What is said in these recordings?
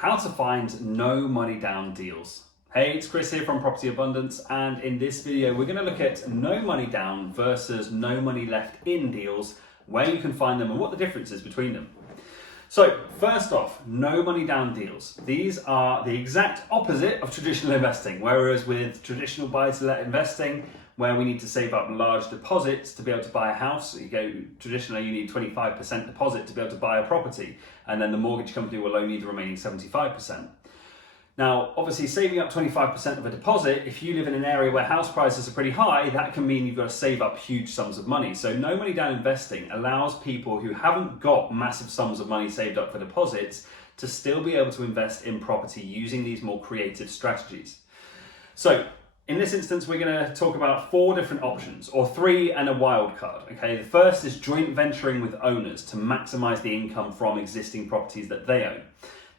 How to find no money down deals. Hey, it's Chris here from Property Abundance, and in this video we're going to look at no money down versus no money left in deals, where you can find them and what the difference is between them. So first off, no money down deals. These are the exact opposite of traditional investing, whereas with traditional buy-to-let investing, where we need to save up large deposits to be able to buy a house. Traditionally you need 25% deposit to be able to buy a property, and then the mortgage company will own you the remaining 75%. Now, obviously saving up 25% of a deposit, if you live in an area where house prices are pretty high, that can mean you've got to save up huge sums of money. So no money down investing allows people who haven't got massive sums of money saved up for deposits to still be able to invest in property using these more creative strategies. So in this instance, we're going to talk about 4 different options, or 3 and a wild card. Okay, the first is joint venturing with owners to maximize the income from existing properties that they own.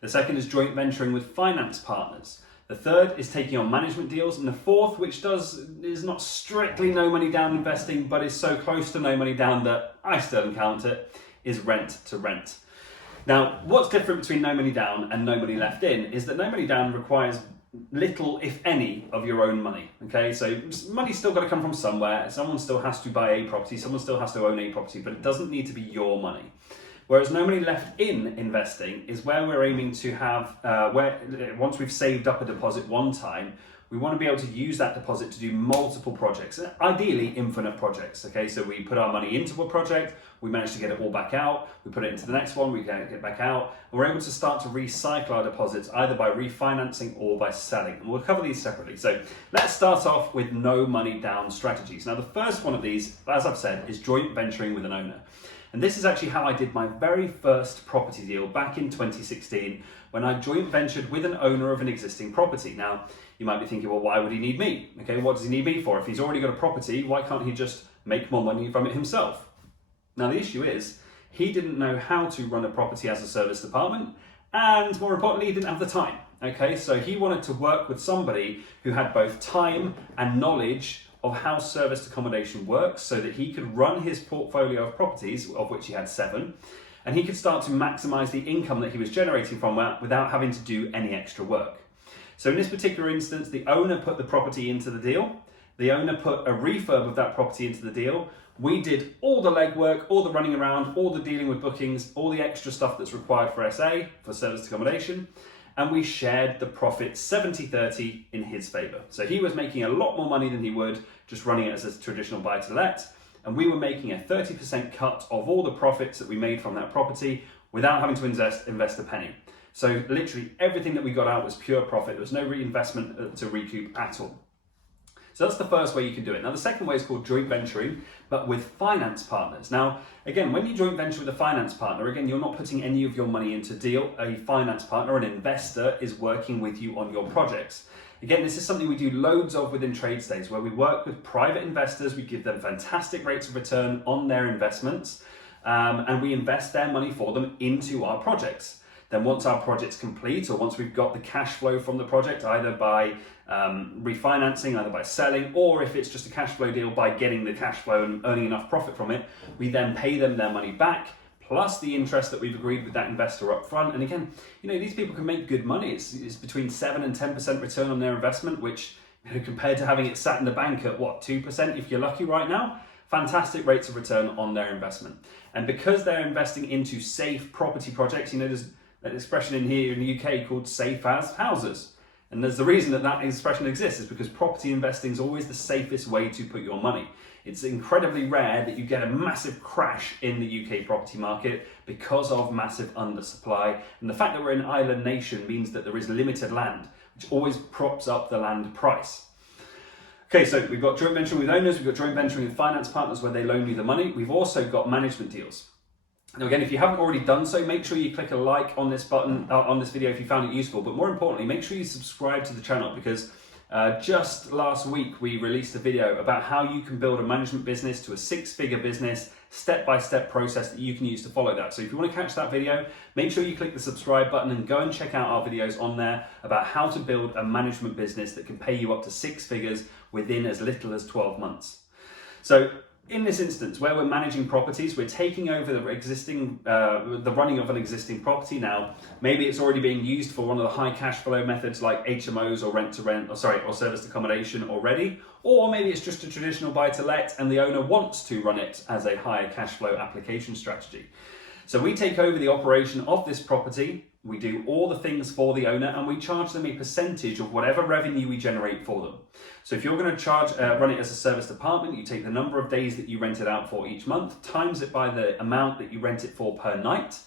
The second is joint venturing with finance partners. The third is taking on management deals, and the fourth, which is not strictly no money down investing, but is so close to no money down that I still count it, is rent to rent. Now, what's different between no money down and no money left in is that no money down requires little, if any, of your own money. Okay, so money's still got to come from somewhere. Someone still has to buy a property, someone still has to own a property, but it doesn't need to be your money. Whereas no money left in investing is where we're aiming to have, once we've saved up a deposit one time, we want to be able to use that deposit to do multiple projects, ideally infinite projects. Okay, so we put our money into a project, we manage to get it all back out, we put it into the next one, we get it back out, and we're able to start to recycle our deposits either by refinancing or by selling. And we'll cover these separately. So let's start off with no money down strategies. Now the first one of these, as I've said, is joint venturing with an owner. And this is actually how I did my very first property deal back in 2016, when I joint ventured with an owner of an existing property. Now, you might be thinking, well, why would he need me? Okay, what does he need me for? If he's already got a property, why can't he just make more money from it himself? Now, the issue is, he didn't know how to run a property as a service department, and more importantly, he didn't have the time. Okay, so he wanted to work with somebody who had both time and knowledge of how serviced accommodation works, so that he could run his portfolio of properties, of which he had 7, and he could start to maximize the income that he was generating from that without having to do any extra work. So in this particular instance, the owner put the property into the deal. The owner put a refurb of that property into the deal. We did all the legwork, all the running around, all the dealing with bookings, all the extra stuff that's required for SA, for serviced accommodation, and we shared the profit 70-30 in his favor. So he was making a lot more money than he would just running it as a traditional buy-to-let, and we were making a 30% cut of all the profits that we made from that property without having to invest a penny. So literally everything that we got out was pure profit. There was no reinvestment to recoup at all. So that's the first way you can do it. Now the second way is called joint venturing, but with finance partners. Now, again, when you joint venture with a finance partner, again, you're not putting any of your money into a deal. A finance partner, an investor, is working with you on your projects. Again, this is something we do loads of within trade stays, where we work with private investors, we give them fantastic rates of return on their investments, and we invest their money for them into our projects. Then once our project's complete, or once we've got the cash flow from the project, either by refinancing, either by selling, or if it's just a cash flow deal, by getting the cash flow and earning enough profit from it, we then pay them their money back, plus the interest that we've agreed with that investor up front. And again, these people can make good money. It's between 7 and 10% return on their investment, which compared to having it sat in the bank at 2% if you're lucky right now, fantastic rates of return on their investment. And because they're investing into safe property projects, there's an expression in here in the UK called safe as houses. And there's the reason that expression exists is because property investing is always the safest way to put your money. It's incredibly rare that you get a massive crash in the UK property market because of massive undersupply. And the fact that we're an island nation means that there is limited land, which always props up the land price. Okay, so we've got joint venturing with owners, we've got joint venturing with finance partners where they loan you the money. We've also got management deals. Now again, if you haven't already done so, make sure you click a like on this button, on this video if you found it useful, but more importantly, make sure you subscribe to the channel, because just last week we released a video about how you can build a management business to a 6-figure business, step-by-step process that you can use to follow that. So if you want to catch that video, make sure you click the subscribe button and go and check out our videos on there about how to build a management business that can pay you up to 6 figures within as little as 12 months. So in this instance, where we're managing properties, we're taking over the running of an existing property. Now, maybe it's already being used for one of the high cash flow methods like HMOs or or serviced accommodation already, or maybe it's just a traditional buy to let and the owner wants to run it as a higher cash flow application strategy. So we take over the operation of this property, we do all the things for the owner, and we charge them a percentage of whatever revenue we generate for them. So if you're going to run it as a serviced apartment, you take the number of days that you rent it out for each month, times it by the amount that you rent it for per night,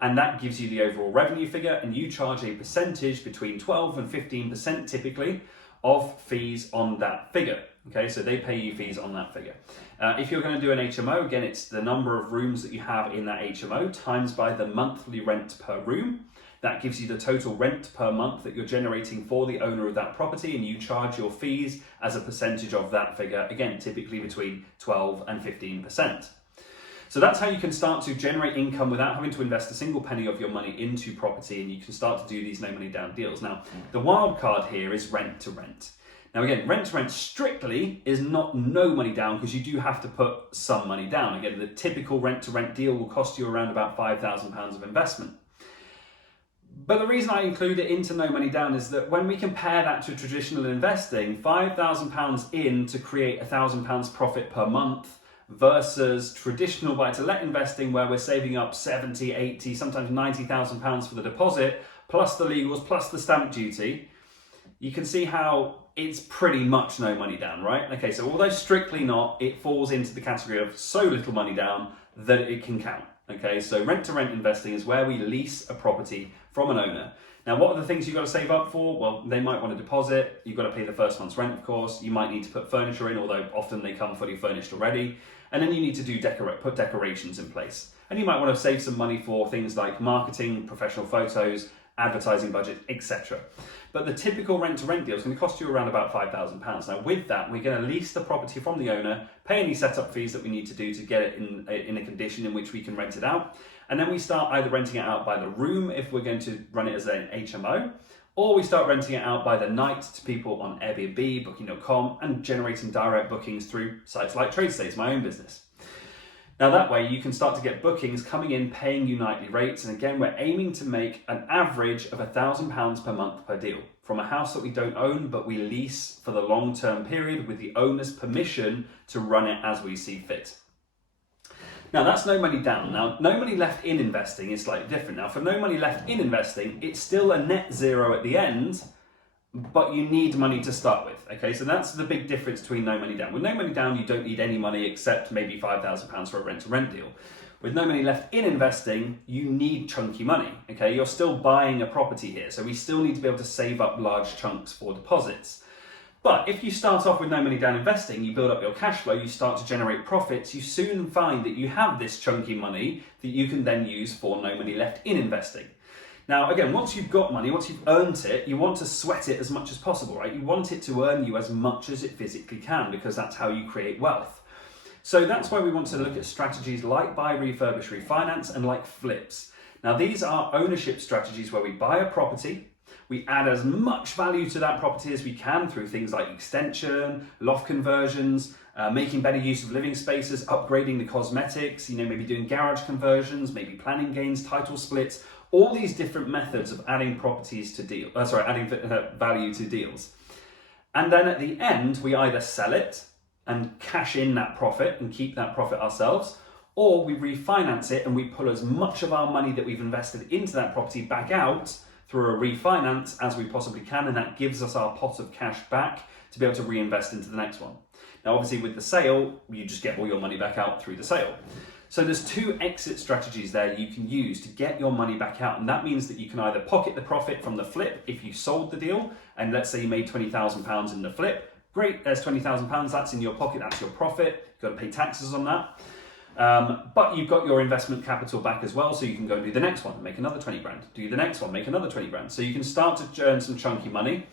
and that gives you the overall revenue figure, and you charge a percentage between 12 and 15% typically of fees on that figure. Okay, so they pay you fees on that figure. If you're going to do an HMO, again, it's the number of rooms that you have in that HMO times by the monthly rent per room. That gives you the total rent per month that you're generating for the owner of that property, and you charge your fees as a percentage of that figure, again, typically between 12 and 15%. So that's how you can start to generate income without having to invest a single penny of your money into property, and you can start to do these no money down deals. Now, the wild card here is rent to rent. Now again, rent to rent strictly is not no money down, because you do have to put some money down. Again, the typical rent to rent deal will cost you around about £5,000 of investment. But the reason I include it into no money down is that when we compare that to traditional investing, £5,000 in to create £1,000 profit per month versus traditional buy to let investing, where we're saving up 70, 80, sometimes £90,000 for the deposit, plus the legals, plus the stamp duty, you can see how it's pretty much no money down, right? Okay, so although strictly not, it falls into the category of so little money down that it can count. Okay, so rent to rent investing is where we lease a property from an owner. Now, what are the things you've got to save up for? Well, they might want a deposit. You've got to pay the first month's rent, of course. You might need to put furniture in, although often they come fully furnished already. And then you need to put decorations in place. And you might want to save some money for things like marketing, professional photos, advertising budget, etc. But the typical rent-to-rent deal is going to cost you around about £5,000. Now, with that, we're going to lease the property from the owner, pay any setup fees that we need to do to get it in a condition in which we can rent it out. And then we start either renting it out by the room if we're going to run it as an HMO, or we start renting it out by the night to people on Airbnb, Booking.com, and generating direct bookings through sites like TradeStays, my own business. Now that way you can start to get bookings coming in, paying you nightly rates. And again, we're aiming to make an average of £1,000 per month per deal from a house that we don't own, but we lease for the long-term period with the owner's permission to run it as we see fit. Now that's no money down. Now, no money left in investing is slightly different. Now, for no money left in investing, it's still a net zero at the end, but you need money to start with. Okay, so that's the big difference between no money down. With no money down, you don't need any money except maybe £5,000 for a rent-to-rent deal. With no money left in investing, you need chunky money. Okay, you're still buying a property here, so we still need to be able to save up large chunks for deposits. But if you start off with no money down investing, you build up your cash flow, you start to generate profits, you soon find that you have this chunky money that you can then use for no money left in investing. Now, again, once you've got money, once you've earned it, you want to sweat it as much as possible, right? You want it to earn you as much as it physically can, because that's how you create wealth. So that's why we want to look at strategies like buy, refurbish, refinance, and like flips. Now, these are ownership strategies where we buy a property, we add as much value to that property as we can through things like extension, loft conversions, making better use of living spaces, upgrading the cosmetics, maybe doing garage conversions, maybe planning gains, title splits, all these different methods of adding properties to adding value to deals. And then at the end, we either sell it and cash in that profit and keep that profit ourselves, or we refinance it and we pull as much of our money that we've invested into that property back out through a refinance as we possibly can, and that gives us our pot of cash back to be able to reinvest into the next one. Now, obviously with the sale, you just get all your money back out through the sale. So there's two exit strategies there you can use to get your money back out, and that means that you can either pocket the profit from the flip if you sold the deal, and let's say you made £20,000 in the flip. Great, there's £20,000, that's in your pocket, that's your profit, you've got to pay taxes on that. But you've got your investment capital back as well, so you can go do the next one and make another 20 grand. Do the next one, make another 20 grand. So you can start to earn some chunky money.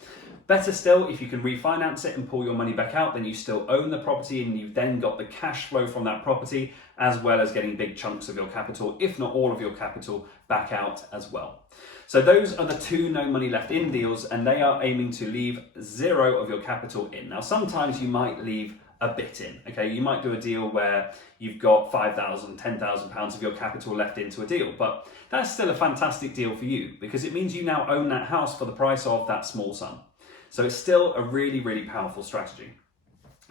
Better still, if you can refinance it and pull your money back out, then you still own the property and you've then got the cash flow from that property, as well as getting big chunks of your capital, if not all of your capital, back out as well. So those are the two no money left in deals, and they are aiming to leave zero of your capital in. Now, sometimes you might leave a bit in. Okay, you might do a deal where you've got £5,000, £10,000 of your capital left into a deal, but that's still a fantastic deal for you because it means you now own that house for the price of that small sum. So it's still a really, really powerful strategy.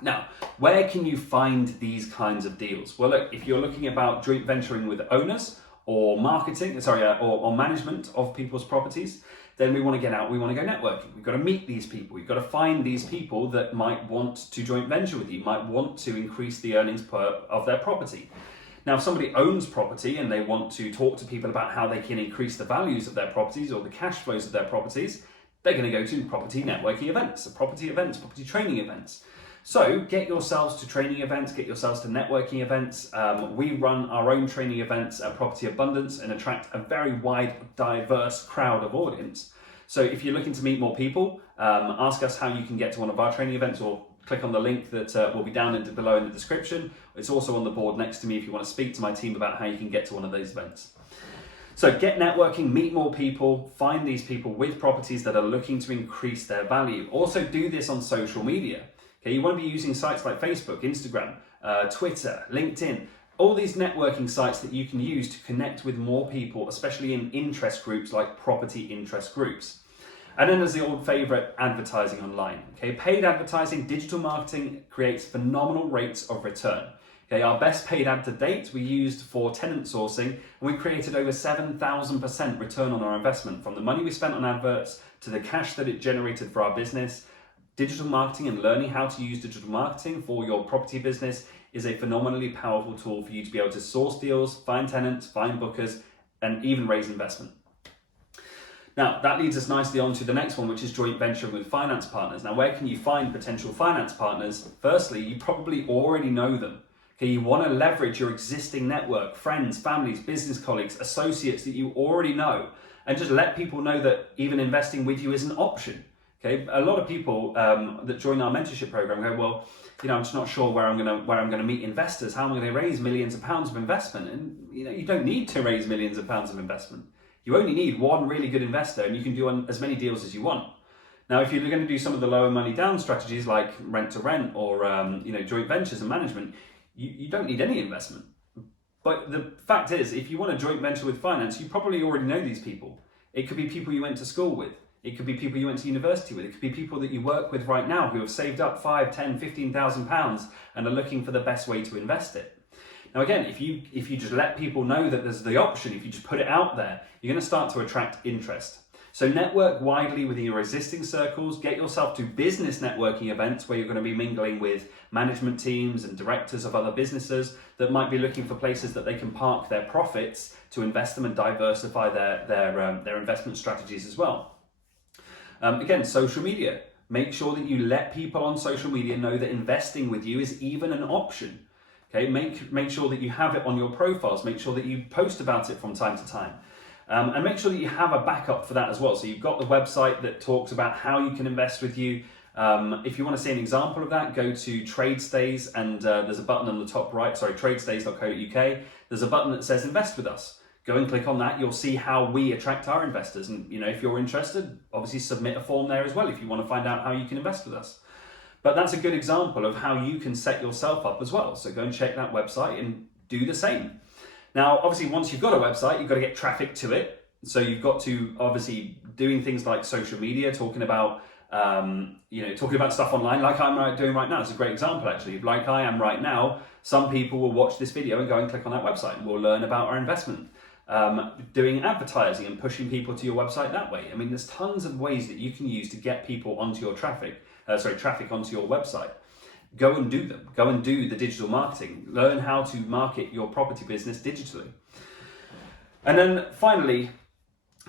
Now, where can you find these kinds of deals? Well, look, if you're looking about joint venturing with owners or or management of people's properties, then we want to get out, we want to go networking. We've got to meet these people. You've got to find these people that might want to joint venture with you, might want to increase the earnings of their property. Now, if somebody owns property and they want to talk to people about how they can increase the values of their properties or the cash flows of their properties, they're going to go to property networking events, property training events. So get yourselves to training events, get yourselves to networking events. We run our own training events at Property Abundance and attract a very wide, diverse crowd of audience. So if you're looking to meet more people, ask us how you can get to one of our training events or click on the link that will be down below in the description. It's also on the board next to me if you want to speak to my team about how you can get to one of those events. So get networking, meet more people, find these people with properties that are looking to increase their value. Also do this on social media. Okay, you want to be using sites like Facebook, Instagram, Twitter, LinkedIn, all these networking sites that you can use to connect with more people, especially in interest groups like property interest groups. And then there's the old favorite, advertising online. Okay, paid advertising, digital marketing creates phenomenal rates of return. Okay, our best paid ad to date we used for tenant sourcing, and we created over 7,000% return on our investment from the money we spent on adverts to the cash that it generated for our business. Digital marketing and learning how to use digital marketing for your property business is a phenomenally powerful tool for you to be able to source deals, find tenants, find bookers, and even raise investment. Now, that leads us nicely on to the next one, which is joint venturing with finance partners. Now, where can you find potential finance partners? Firstly, you probably already know them. Okay, you want to leverage your existing network, friends, families, business colleagues, associates that you already know, and just let people know that even investing with you is an option. Okay, a lot of people that join our mentorship program go, well, I'm just not sure where I'm going to meet investors. How am I going to raise millions of pounds of investment? And you don't need to raise millions of pounds of investment. You only need one really good investor, and you can do as many deals as you want. Now, if you're going to do some of the lower money down strategies like rent to rent or joint ventures and management, you don't need any investment. But the fact is, if you want to joint venture with finance, you probably already know these people. It could be people you went to school with. It could be people you went to university with. It could be people that you work with right now who have saved up £5,000, £10,000, £15,000 and are looking for the best way to invest it. Now again, if you just let people know that there's the option, if you just put it out there, you're going to start to attract interest. So network widely within your existing circles, get yourself to business networking events where you're going to be mingling with management teams and directors of other businesses that might be looking for places that they can park their profits to invest them and diversify their investment strategies as well. Again, social media. Make sure that you let people on social media know that investing with you is even an option. Okay, make sure that you have it on your profiles. Make sure that you post about it from time to time. And make sure that you have a backup for that as well. So you've got the website that talks about how you can invest with you. If you want to see an example of that, go to TradeStays and there's a button on the top right, tradestays.co.uk. There's a button that says invest with us. Go and click on that. You'll see how we attract our investors. And if you're interested, obviously submit a form there as well if you want to find out how you can invest with us. But that's a good example of how you can set yourself up as well. So go and check that website and do the same. Now, obviously, once you've got a website, you've got to get traffic to it. So you've got to obviously doing things like social media, talking about stuff online, like I'm doing right now. It's a great example, actually. Like I am right now, some people will watch this video and go and click on that website, and we'll learn about our investment. Doing advertising and pushing people to your website that way. I mean, there's tons of ways that you can use to get people onto your traffic onto your website. Go and do them. Go and do the digital marketing. Learn how to market your property business digitally. And then finally,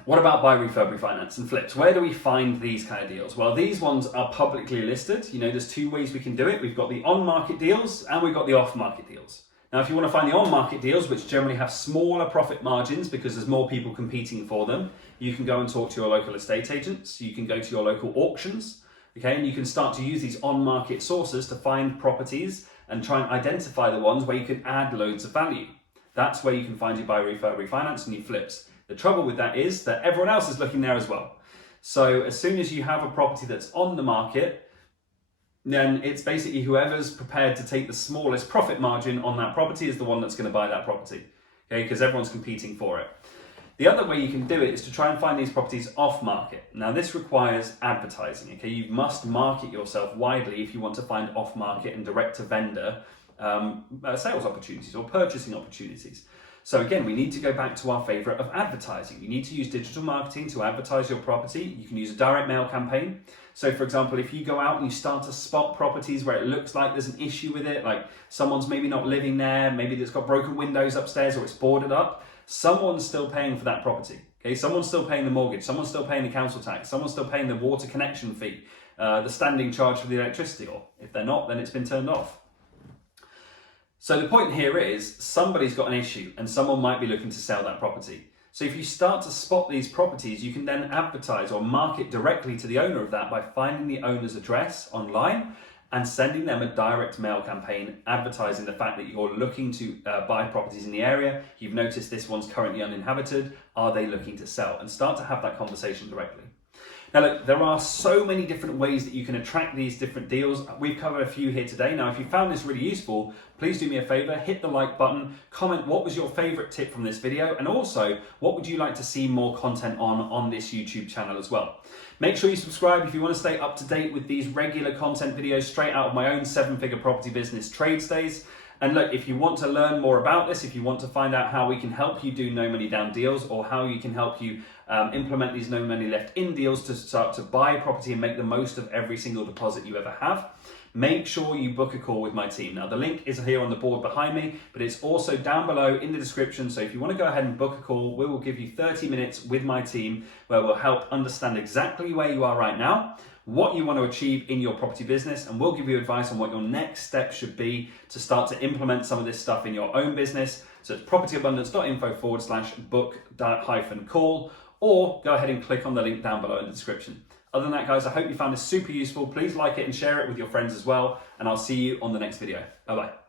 what about buy, refurb, refinance and flips? Where do we find these kind of deals? Well, these ones are publicly listed. There's two ways we can do it. We've got the on-market deals and we've got the off-market deals. Now, if you want to find the on-market deals, which generally have smaller profit margins because there's more people competing for them, you can go and talk to your local estate agents. You can go to your local auctions. Okay, and you can start to use these on-market sources to find properties and try and identify the ones where you can add loads of value. That's where you can find your buy, refurb, refinance and your flips. The trouble with that is that everyone else is looking there as well. So as soon as you have a property that's on the market, then it's basically whoever's prepared to take the smallest profit margin on that property is the one that's going to buy that property, okay? Because everyone's competing for it. The other way you can do it is to try and find these properties off market. Now this requires advertising, okay? You must market yourself widely if you want to find off market and direct to vendor sales opportunities or purchasing opportunities. So again, we need to go back to our favorite of advertising. You need to use digital marketing to advertise your property. You can use a direct mail campaign. So for example, if you go out and you start to spot properties where it looks like there's an issue with it, like someone's maybe not living there, maybe it's got broken windows upstairs or it's boarded up, someone's still paying for that property. Okay, someone's still paying the mortgage, someone's still paying the council tax, someone's still paying the water connection fee, the standing charge for the electricity, or if they're not, then it's been turned off. So the point here is somebody's got an issue and someone might be looking to sell that property. So if you start to spot these properties, you can then advertise or market directly to the owner of that by finding the owner's address online and sending them a direct mail campaign advertising the fact that you're looking to buy properties in the area. You've noticed this one's currently uninhabited. Are they looking to sell? And start to have that conversation directly. Now look, there are so many different ways that you can attract these different deals. We've covered a few here today. Now, if you found this really useful, please do me a favor, hit the like button, comment what was your favorite tip from this video, and also what would you like to see more content on this YouTube channel as well. Make sure you subscribe if you want to stay up to date with these regular content videos straight out of my own 7-figure property business trades days. And look, if you want to learn more about this, if you want to find out how we can help you do no money down deals or how you can help you implement these no money left in deals to start to buy property and make the most of every single deposit you ever have, make sure you book a call with my team. Now the link is here on the board behind me, but it's also down below in the description. So if you want to go ahead and book a call, we will give you 30 minutes with my team where we'll help understand exactly where you are right now, what you want to achieve in your property business, and we'll give you advice on what your next step should be to start to implement some of this stuff in your own business. So it's propertyabundance.info/book-call, or go ahead and click on the link down below in the description. Other than that, guys, I hope you found this super useful. Please like it and share it with your friends as well, and I'll see you on the next video. Bye-bye.